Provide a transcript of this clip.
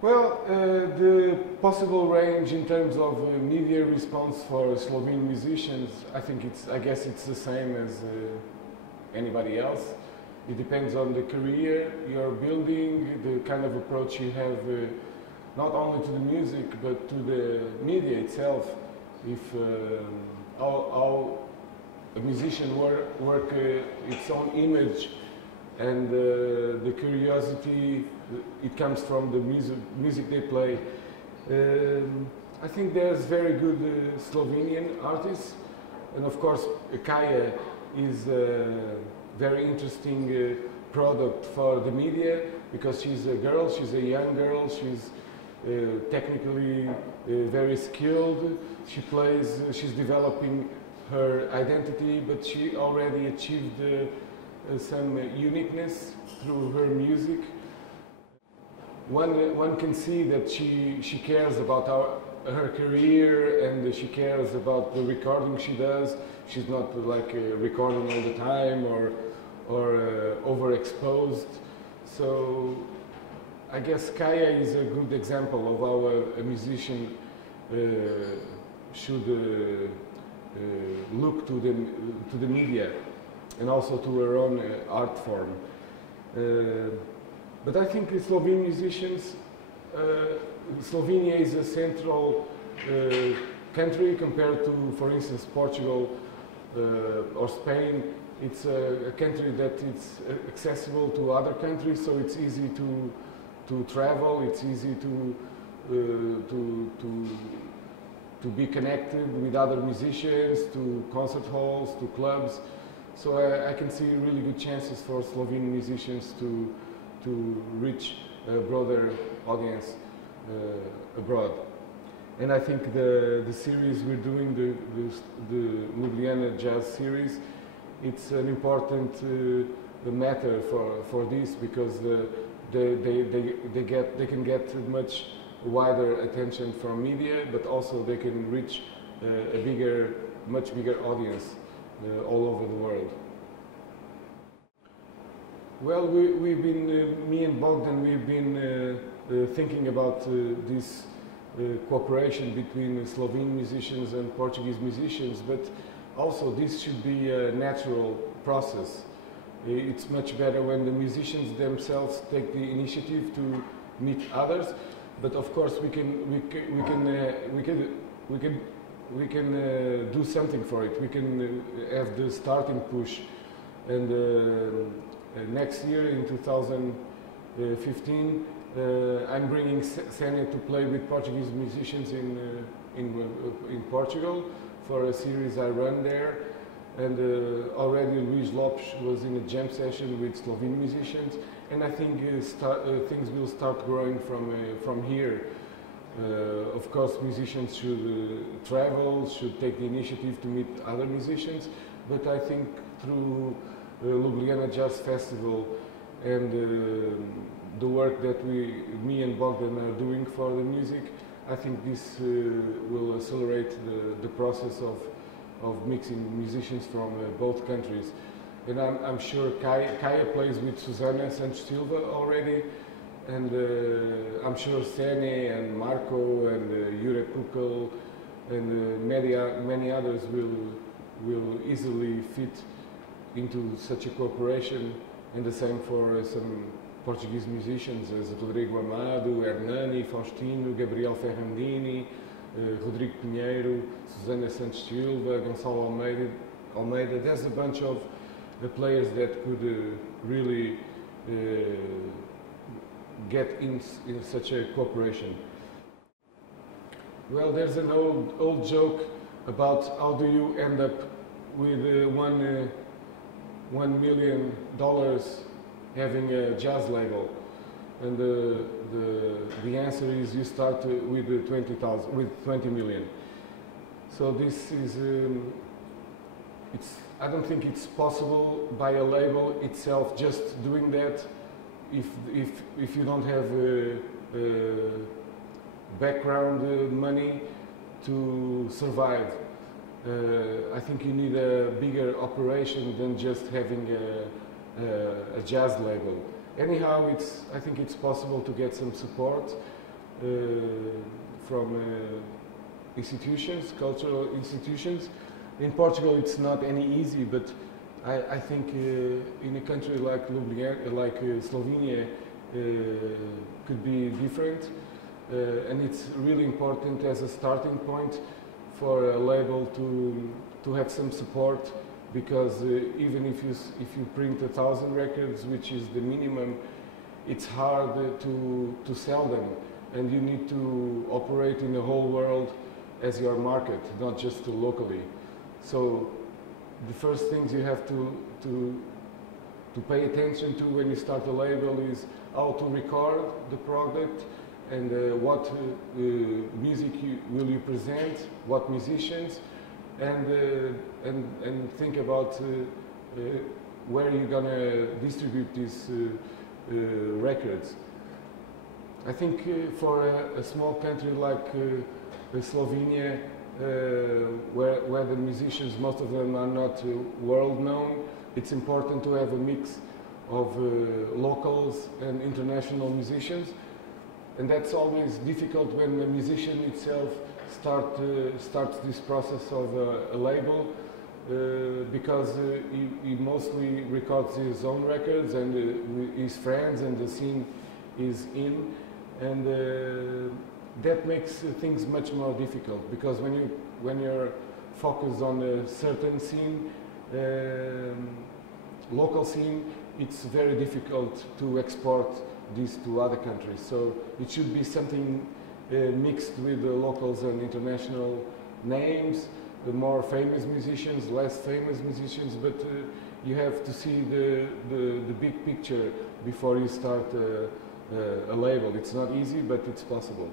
Well, the possible range in terms of media response for Slovene musicians, I guess it's the same as anybody else. It depends on the career you're building, the kind of approach you have, not only to the music but to the media itself. If how a musician work its own image, and the curiosity, it comes from the music they play. I think there's very good Slovenian artists, and of course Kaya is a very interesting product for the media, because she's a girl, she's a young girl, she's technically very skilled, she's developing her identity, but she already achieved some uniqueness through her music. One can see that she cares about her career, and she cares about the recording she does. She's not like recording all the time or overexposed. So I guess Kaya is a good example of how a musician should look to the media, and also to her own art form. But I think Slovene musicians, Slovenia is a central country compared to, for instance, Portugal or Spain. It's a country that it's accessible to other countries, so it's easy to travel, it's easy to be connected with other musicians, to concert halls, to clubs. So I can see really good chances for Slovene musicians to reach a broader audience abroad. And I think the series we're doing, the Ljubljana Jazz series, it's an important matter for this, because they can get much wider attention from media, but also they can reach a much bigger audience all over the world. Well, we've been, me and Bogdan, we've been thinking about this cooperation between Slovene musicians and Portuguese musicians, but also this should be a natural process. It's much better when the musicians themselves take the initiative to meet others, but of course we can do something for it. We can have the starting push, and next year in 2015 I'm bringing Senia to play with Portuguese musicians in Portugal for a series I run there, and already Luís Lopes was in a jam session with Slovene musicians, and I think things will start growing from here. Of course, musicians should travel, should take the initiative to meet other musicians, but I think through Ljubljana Jazz Festival and the work that me and Bogdan are doing for the music, I think this will accelerate the process of mixing musicians from both countries. And I'm sure Kaya plays with Susana Santos Silva already, and I'm sure Sene and Marco and Jure Kukal and many others will easily fit into such a cooperation, and the same for some Portuguese musicians as Rodrigo Amado, Hernani, Faustino, Gabriel Ferrandini, Rodrigo Pinheiro, Susana Santos Silva, Gonçalo Almeida. There's a bunch of players that could really get in such a cooperation. Well, there's an old joke about how do you end up with $1 million having a jazz label, and the answer is you start with 20 million. So this is I don't think it's possible by a label itself just doing that if you don't have background money to survive. I think you need a bigger operation than just having a jazz label. Anyhow, I think it's possible to get some support. from institutions, cultural institutions. In Portugal it's not any easy, but I think in a country like Ljubljana, like Slovenia, could be different, and it's really important as a starting point for a label to have some support, because even if you print 1,000 records, which is the minimum, it's hard to sell them, and you need to operate in the whole world as your market, not just locally. So the first things you have to pay attention to when you start a label is how to record the product, and what music will you present, what musicians, and think about where you're gonna distribute these records. I think for a small country like Slovenia, where the musicians, most of them are not world known, it's important to have a mix of locals and international musicians, and that's always difficult when the musician itself starts this process of a label, because he mostly records his own records and his friends and the scene is in, and that makes things much more difficult, because when you're focused on a certain scene, local scene, it's very difficult to export this to other countries. So it should be something mixed with the locals and international names, the more famous musicians, less famous musicians, but you have to see the big picture before you start a label. It's not easy, but it's possible.